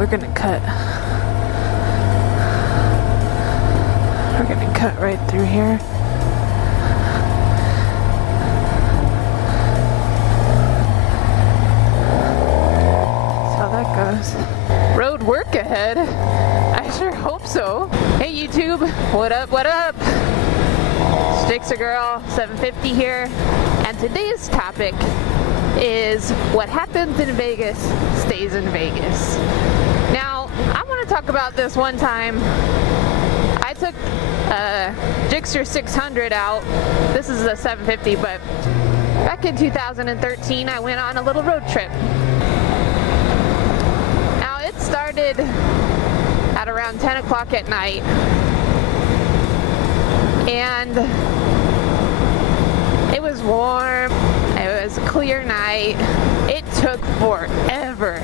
we're gonna cut. We're gonna cut right through here. That's how that goes. Road work ahead. I sure hope so. Hey YouTube, what up, what up? Gsxr Girl 750 here, and today's topic is what happens in Vegas stays in Vegas. Now, I want to talk about this one time. I took a gsxr 600 out. This is a 750, but back in 2013, I went on a little road trip. Now, it started at around 10 o'clock at night, and it was warm, it was a clear night, it took forever.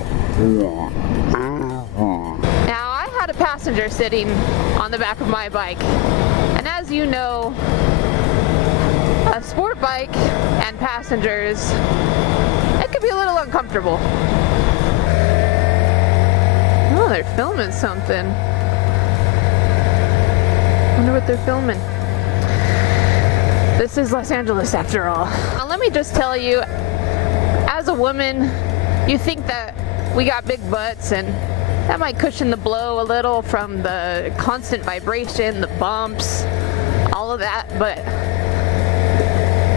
Now, I had a passenger sitting on the back of my bike, and as you know, a sport bike and passengers, it could be a little uncomfortable. Oh, they're filming something. Wonder what they're filming. This is Los Angeles after all. Now let me just tell you, as a woman, you think that we got big butts and that might cushion the blow a little from the constant vibration, the bumps, all of that, but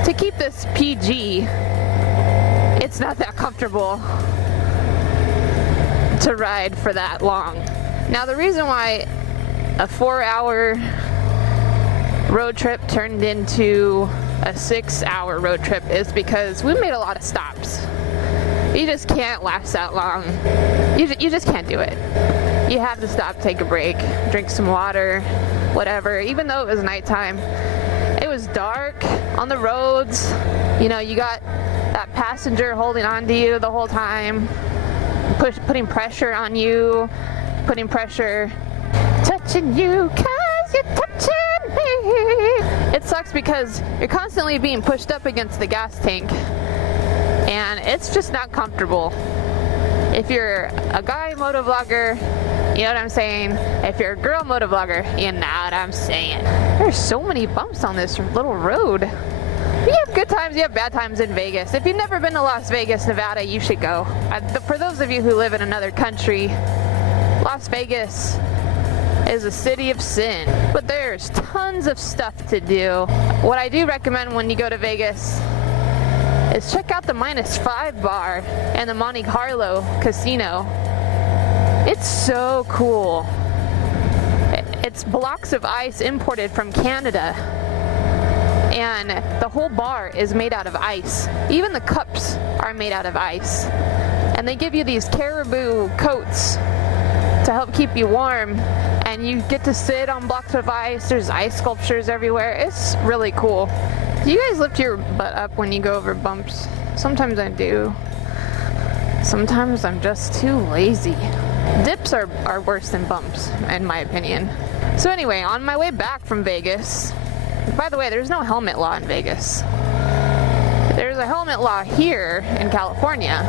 to keep this PG, it's not that comfortable to ride for that long. Now the reason why a 4-hour road trip turned into a 6-hour road trip is because we made a lot of stops. You just can't last that long. You just can't do it. You have to stop, take a break, drink some water, whatever. Even though it was nighttime, it was dark on the roads. You know, you got that passenger holding on to you the whole time, putting pressure on you, putting pressure, touching you 'cause you're touching me. It sucks because you're constantly being pushed up against the gas tank, and it's just not comfortable. If you're a guy motovlogger, you know what I'm saying? If you're a girl motovlogger, you know what I'm saying. There's so many bumps on this little road. You have good times, you have bad times in Vegas. If you've never been to Las Vegas, Nevada, you should go. For those of you who live in another country, Las Vegas is a city of sin, but there's tons of stuff to do. What I do recommend when you go to Vegas is check out the -5 bar and the Monte Carlo casino. It's so cool. It's blocks of ice imported from Canada, and the whole bar is made out of ice. Even the cups are made out of ice, and they give you these caribou coats to help keep you warm, and you get to sit on blocks of ice. There's ice sculptures everywhere. It's really cool. Do you guys lift your butt up when you go over bumps? Sometimes I do. Sometimes I'm just too lazy. Dips are worse than bumps, in my opinion. So anyway, on my way back from Vegas, by the way, there's no helmet law in Vegas. There's a helmet law here in California.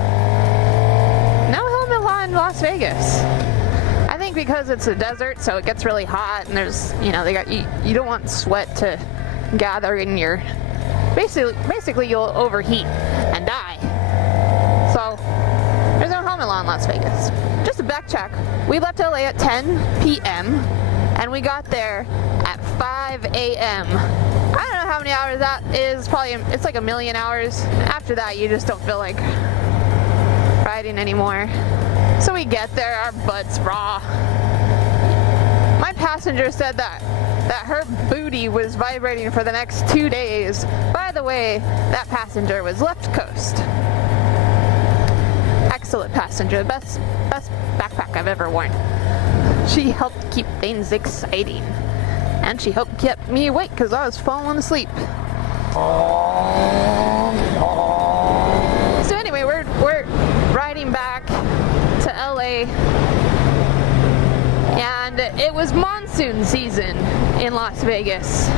No helmet law in Las Vegas. I think because it's a desert, so it gets really hot, and there's, you know, you don't want sweat to gather in your, basically you'll overheat and die. So there's no helmet law in Las Vegas. Just to backtrack, we left LA at 10 p.m. and we got there at 5 a.m. I don't know how many hours that is. Probably, it's like a million hours. After that, you just don't feel like riding anymore. So we get there, our butts raw. My passenger said that her booty was vibrating for the next 2 days. By the way, that passenger was left coast. Excellent passenger, best backpack I've ever worn. She helped keep things exciting, and she helped keep me awake because I was falling asleep. So anyway, we're riding back to LA, and it was monsoon season in Las Vegas.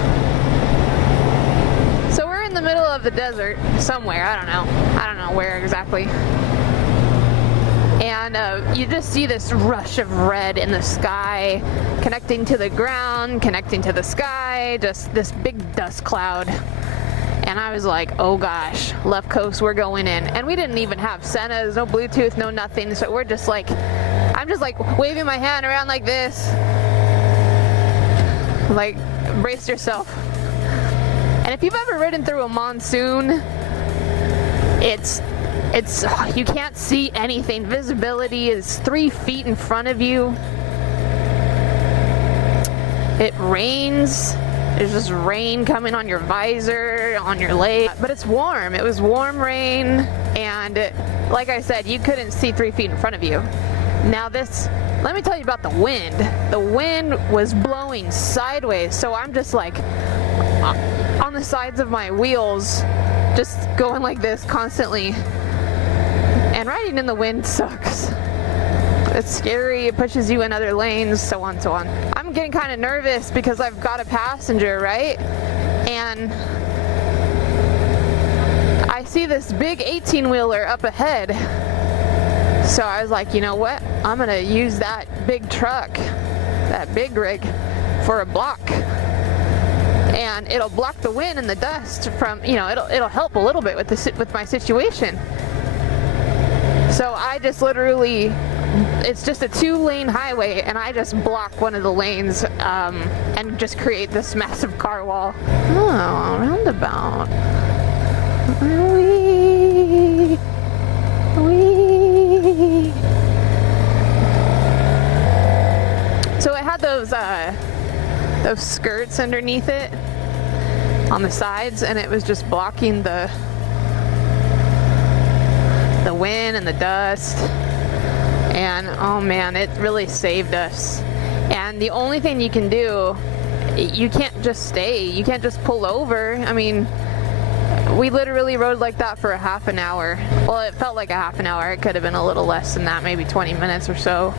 So we're in the middle of the desert somewhere. I don't know where exactly. and you just see this rush of red in the sky, connecting to the ground, connecting to the sky, just this big dust cloud. And I was like, oh gosh, left coast, we're going in. And we didn't even have Sennas, no Bluetooth, no nothing. So we're just like, I'm just like waving my hand around like this. Like, brace yourself. And if you've ever ridden through a monsoon, it's you can't see anything. Visibility is 3 feet in front of you. It rains. There's just rain coming on your visor, on your leg. But it's warm. It was warm rain. And like I said, you couldn't see 3 feet in front of you. Now this, let me tell you about the wind. The wind was blowing sideways. So I'm just like on the sides of my wheels, just going like this constantly. And riding in the wind sucks. It's scary, it pushes you in other lanes, so on, so on. I'm getting kind of nervous because I've got a passenger, right? And I see this big 18-wheeler up ahead. So I was like, you know what? I'm gonna use that big truck, that big rig, for a block. And it'll block the wind and the dust from, you know, it'll help a little bit with my situation. So I just literally, it's just a 2-lane highway, and I just block one of the lanes and just create this massive car wall. Oh, roundabout. Wee. Wee. So it had those skirts underneath it on the sides, and it was just blocking the wind and the dust. And oh man, it really saved us. And the only thing you can do, you can't just stay, you can't just pull over. I mean, we literally rode like that for a half an hour. Well, it felt like a half an hour. It could have been a little less than that, maybe 20 minutes or so.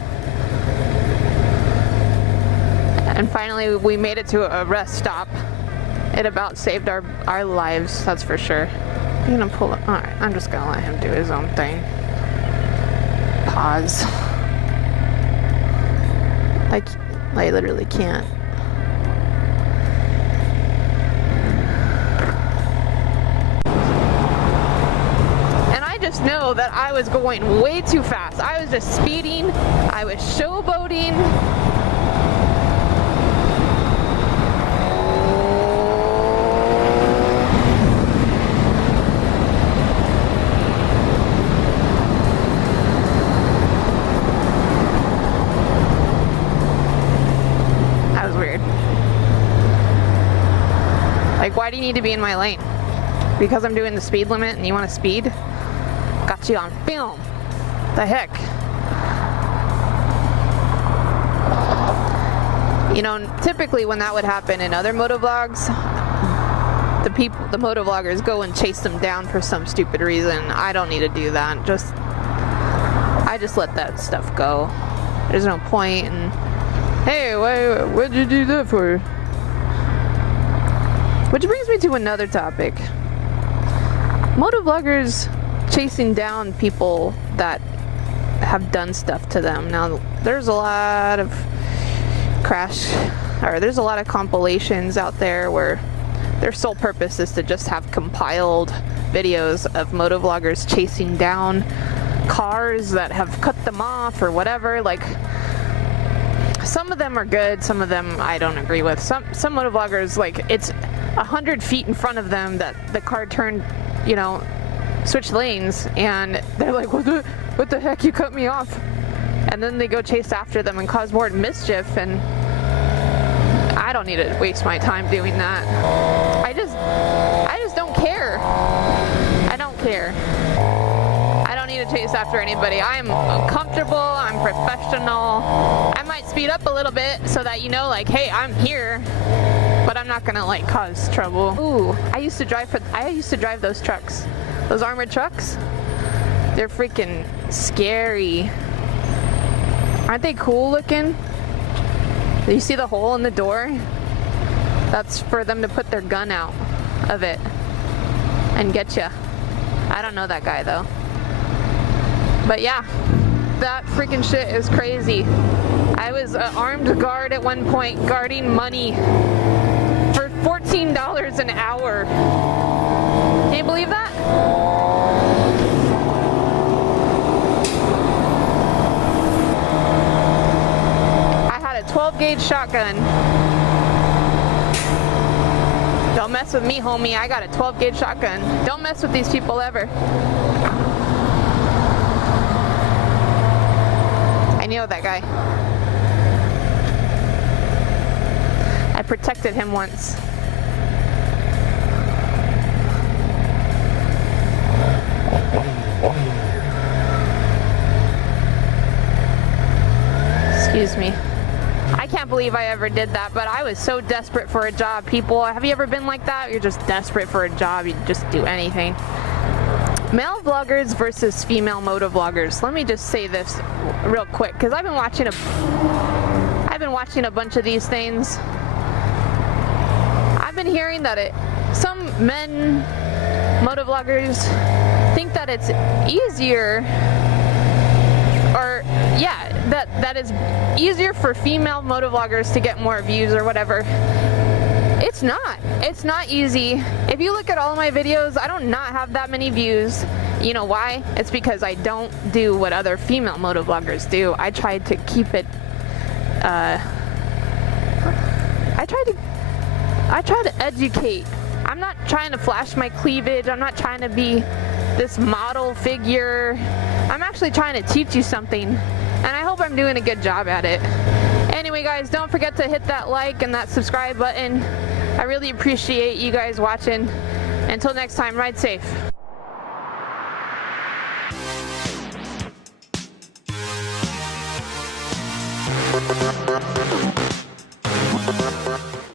And finally we made it to a rest stop. It about saved our lives, that's for sure. I'm gonna pull it. Alright, I'm just gonna let him do his own thing. Pause. I literally can't. And I just know that I was going way too fast. I was just speeding. I was showboating. Like, why do you need to be in my lane? Because I'm doing the speed limit and you want to speed? Got you on film. The heck? You know, typically when that would happen in other motovlogs, the motovloggers go and chase them down for some stupid reason. I don't need to do that. I just let that stuff go. There's no point in, hey, what'd you do that for? Which brings me to another topic. Motovloggers chasing down people that have done stuff to them. Now, there's a lot of there's a lot of compilations out there where their sole purpose is to just have compiled videos of motovloggers chasing down cars that have cut them off or whatever. Like, some of them are good, some of them I don't agree with. Some motovloggers, like, it's 100 feet in front of them that the car turned, you know, switched lanes, and they're like, what the heck, you cut me off? And then they go chase after them and cause more mischief, and I don't need to waste my time doing that. I just don't care. I don't care. I don't need to chase after anybody. I'm comfortable, I'm professional. I might speed up a little bit so that you know, like, hey, I'm here. But I'm not gonna like cause trouble. Ooh, I used to drive those trucks. Those armored trucks. They're freaking scary. Aren't they cool looking? Do you see the hole in the door? That's for them to put their gun out of it and get you. I don't know that guy though. But yeah, that freaking shit is crazy. I was an armed guard at one point guarding money for $14 an hour. Can you believe that? I had a 12 gauge shotgun. Don't mess with me, homie. I got a 12 gauge shotgun. Don't mess with these people ever. I know that guy. I protected him once. Excuse me. I can't believe I ever did that, but I was so desperate for a job. People, have you ever been like that? You're just desperate for a job. You just do anything. Male vloggers versus female motovloggers. Let me just say this real quick, because I've been watching a bunch of these things. I've been hearing that some men motovloggers think that it's easier, or yeah, that is easier for female motovloggers to get more views or whatever. It's not. It's not easy. If you look at all of my videos, I don't not have that many views. You know why? It's because I don't do what other female motovloggers do. I try to keep it, I try to educate. I'm not trying to flash my cleavage. I'm not trying to be this model figure. I'm actually trying to teach you something, and I hope I'm doing a good job at it. Anyway, guys, don't forget to hit that like and that subscribe button. I really appreciate you guys watching. Until next time, ride safe.